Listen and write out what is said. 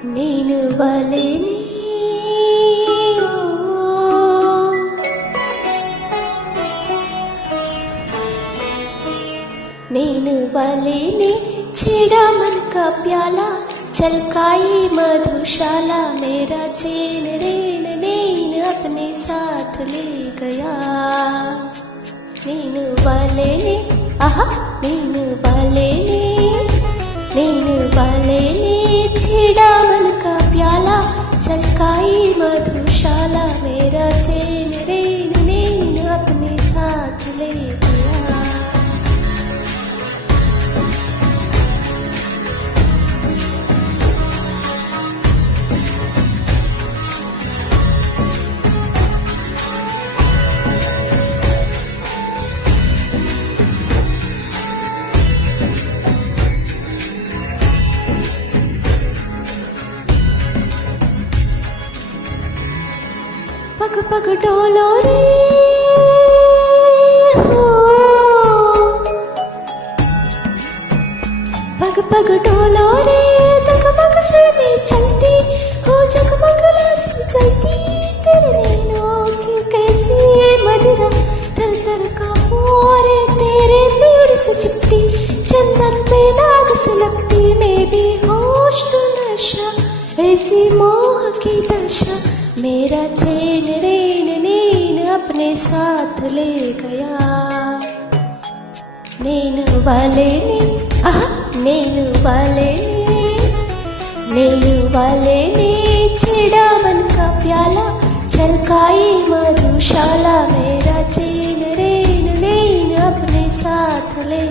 నేను వలెనే నేను వలెने छेड़ा मन का प्याला छलकाई मधुशाला मेरा चैन रेन नैन अपने साथ ले गया నేను వలెనే ఆహా నేను వలెనే छेड़ा मन का प्याला छलकाई मधुशाला मेरा चैन रेन नैन अपने साथ ले गया पग पग डोलो रे हो पग पग डोलो रे जगमग से मैं चलती हो जगमग से चलती तेरे नैनों की कैसी मदिरा तर तर का मोरे तेरे प्यार से चिपटी चंदन पे नाग से लगती मैं भी होश तो नशा ऐसी मोह की दशा मेरा चैन रेन नैन अपने साथ ले गया నేను వలెనే ఆహా నేను వలెనే छेड़ा मन का प्याला छलकाई मधुशाला मेरा चैन रेन नैन अपने साथ ले